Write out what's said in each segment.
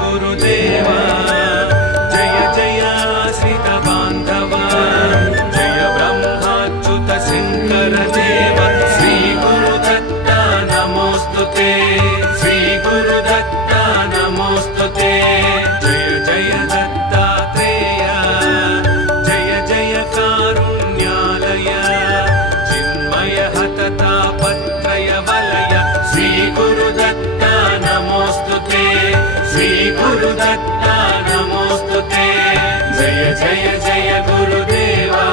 गुरुदेवा जय जय श्रित बांधवा जय ब्रह्माच्युत शंकर देव श्री गुरुदत्ता नमोस्तुते श्री गुरुदत्ता नमोस्तुते जय जय दत्तात्रेय जय जय कारुण्यालय चिन्मय हततापत्रय वलय श्री गुरुदत्ता नमोस्तुते श्री गुरुदत्ता नमोस्तुते जय जय जय गुरुदेवा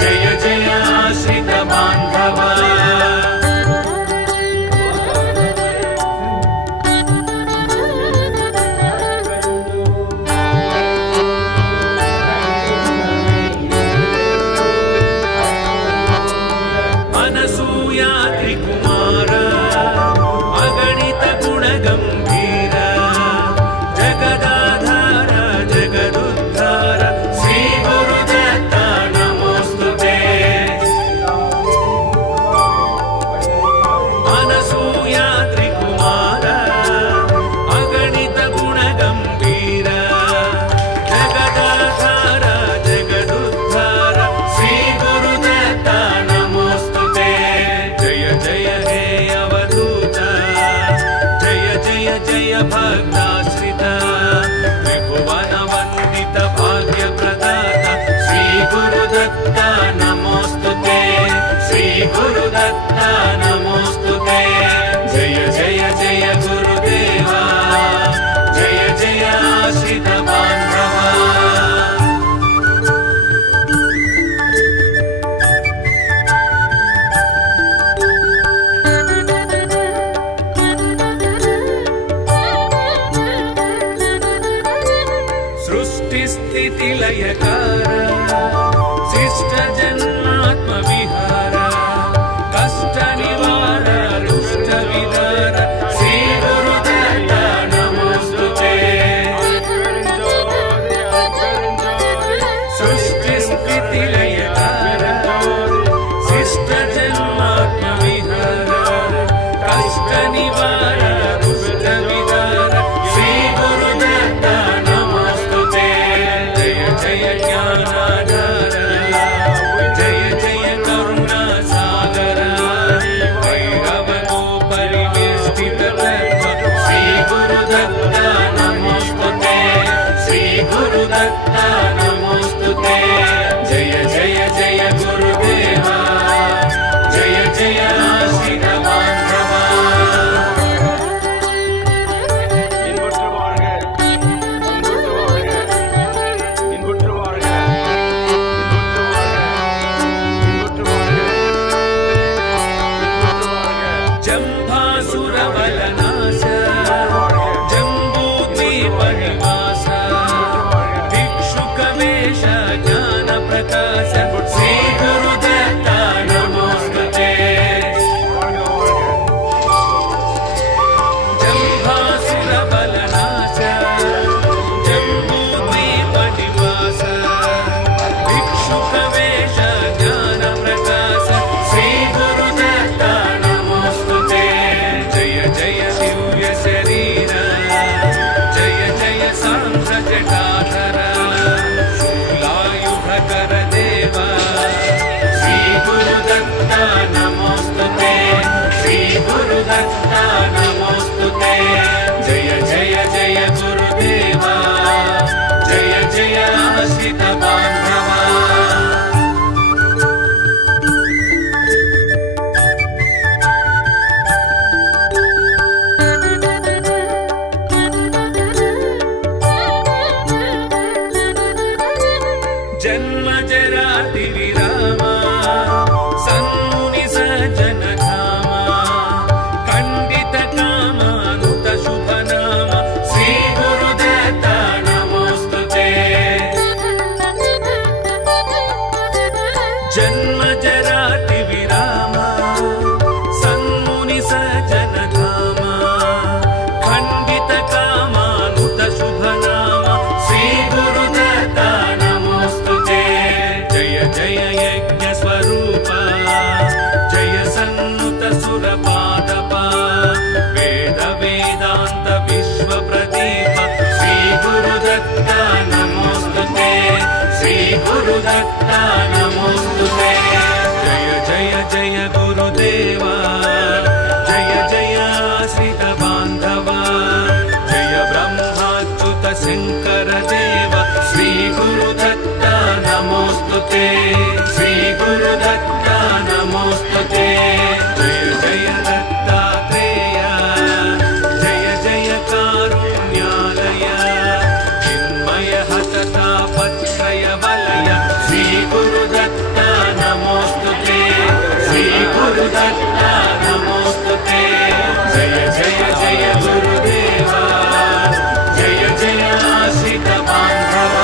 जय जय आश्रित बांधवा अनसूया त्रिकुमार अगणित गुणगंभीर जगदाधार जगदुद्धार श्री गुरुदत्ता नमोस्तुते अनसूया त्रिकुमार अगणित गुणगंभीर जगदाधार जगदुद्धार श्री गुरुदत्ता नमोस्तुते जय जय हे अवधूत जय जय जय भक्ताश्रित त्रिभुवन वंदित भाग्य प्रदाता श्री गुरुदत्ता नमोस्तुते श्री गुरुदत्ता नमोस्तुते जय जय जय गुरुदेवा जय जय आश्रित बांधवा सृष्टि स्थिति लयकार शिष्ट जन्मात्म विहार कष्ट निवार रुष्ट विदार श्री गुरुदत्ता नमोस्तुते सृष्टि स्थिति लयकार शिष्ट जन्मात्म विहार कष्ट निवार रुष्ट विदार श्री गुरुदत्ता नमोस्तुते जय जय ज्ञानाधार जय जय करुणा सागर भैरव को परिवेष्टित तत्व श्री गुरुदत्ता नमोस्तुते श्री गुरुदत्ता नमोस्तुते जय जय जय गुरुदेवा जय जय आश्रित बांधवा जम्भासुरवलनाश जम्बूद्वीपनिवास भिक्षुकवेश ज्ञानप्रकाश श्री गुरुदत्ता नमोस्तुते जम्भासुरवलनाश जम्बूद्वीपनिवास भिक्षुकवेश ज्ञानप्रकाश श्री गुरुदत्ता नमोस्तुते जय जय दिव्य शरीर जय जय सांस जटाधर शूलायुधकर देव श्री गुरुदत्ता नमोस्तुते श्री गुरुदत्ता नमोस्तुते जय जय जय गुरुदेवा जय जय आश्रित बांधवा जन्म जराति विरामा सन्मुनि सज्जन धामा खंडित कामानुत शुभ नाम श्री गुरुदत्ता नमोस्तुते गुरुदत्ता नमोस्तुते जय जय जय गुरुदेवा जय जय आश्रित बान्धवा जय ब्रह्माच्युत शंकर देव श्री गुरुदत्ता नमोस्तुते श्री गुरुदत्ता नमोस्तुते जय जय दत्तात्रेय जय जय कारुण्यालय चिन्मय हतता पत्रय वलय श्री गुरुदत्ता नमोस्तुते श्री गुरुदत्ता नमोस्तुते जय जय जय गुरुदेवा जय जय आश्रित बान्धवा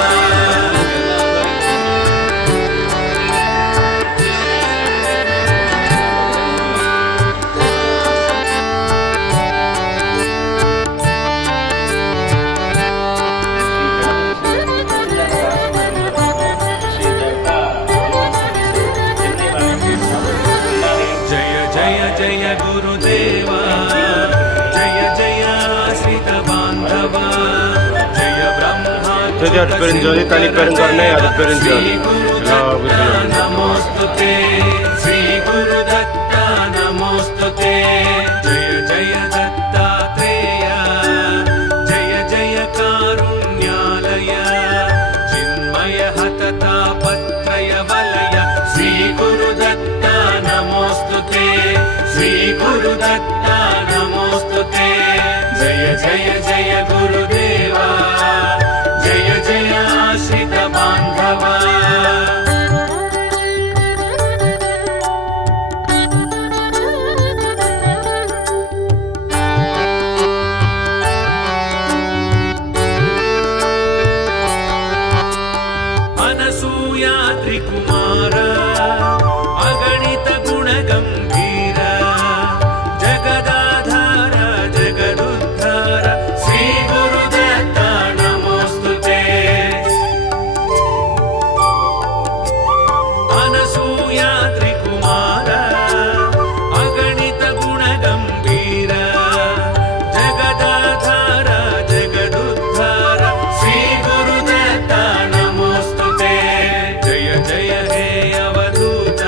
जय गुरुदेवा जय जय आश्रित बान्धवा जय ब्रह्मा श्री गुरुदत्ता नमोस्तुते श्री गुरुदत्ता नमोस्तुते जय जय दत्तात्रेय जय जय कारुण्यालय चिन्मय हतता पत्रय वलय श्री गुरुदत्ता नमोस्तुते श्री गुरुदत्ता नमोस्तुते जय जय जय गुरुदेवा जय जय आश्रित बान्धवा अनसूया त्रिकुमार अगणित गुणगंभीर जगदाधार जगदुद्धार श्री गुरुदत्ता नमोस्तुते अनसूया त्रिकुमार अगणित गुणगंभीर जगदाधार जगदुद्धार श्री गुरुदत्ता नमोस्तुते जय जय हे अवधूत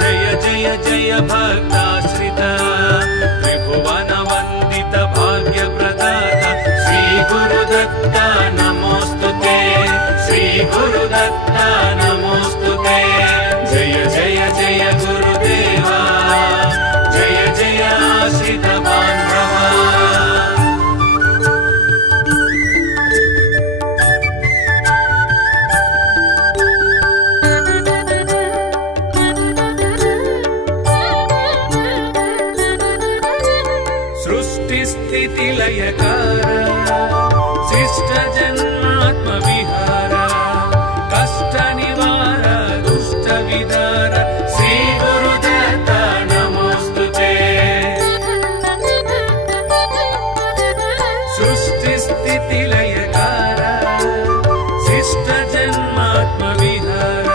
जय जय जय भक्ताश्रित त्रिभुवन वंदित भाग्य प्रदाता श्री गुरुदत्ता नमोस्तुते श्री गुरुदत्ता नमोस्तुते जय जय जय गुरुदेवा जय जय आश्रित बान्धवा सृष्टि स्थिति लयकार शिष्ट जन्मात्म विहार कष्ट निवार दुष्ट विदार श्री गुरुदत्ता नमोस्तुते सृष्टि स्थिति लयकार शिष्ट जन्मात्म विहार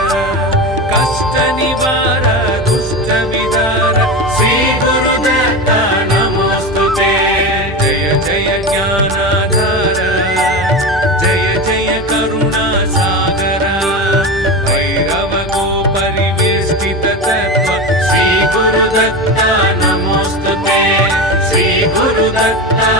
कष्ट निवार दुष्ट विदार श्री गुरुदत्ता नमोस्तुते जय जय ज्ञानाधार जय जय करुणा सागर भैरव को परिवेष्टित तत्व श्री गुरुदत्ता नमोस्तुते श्री गुरुदत्ता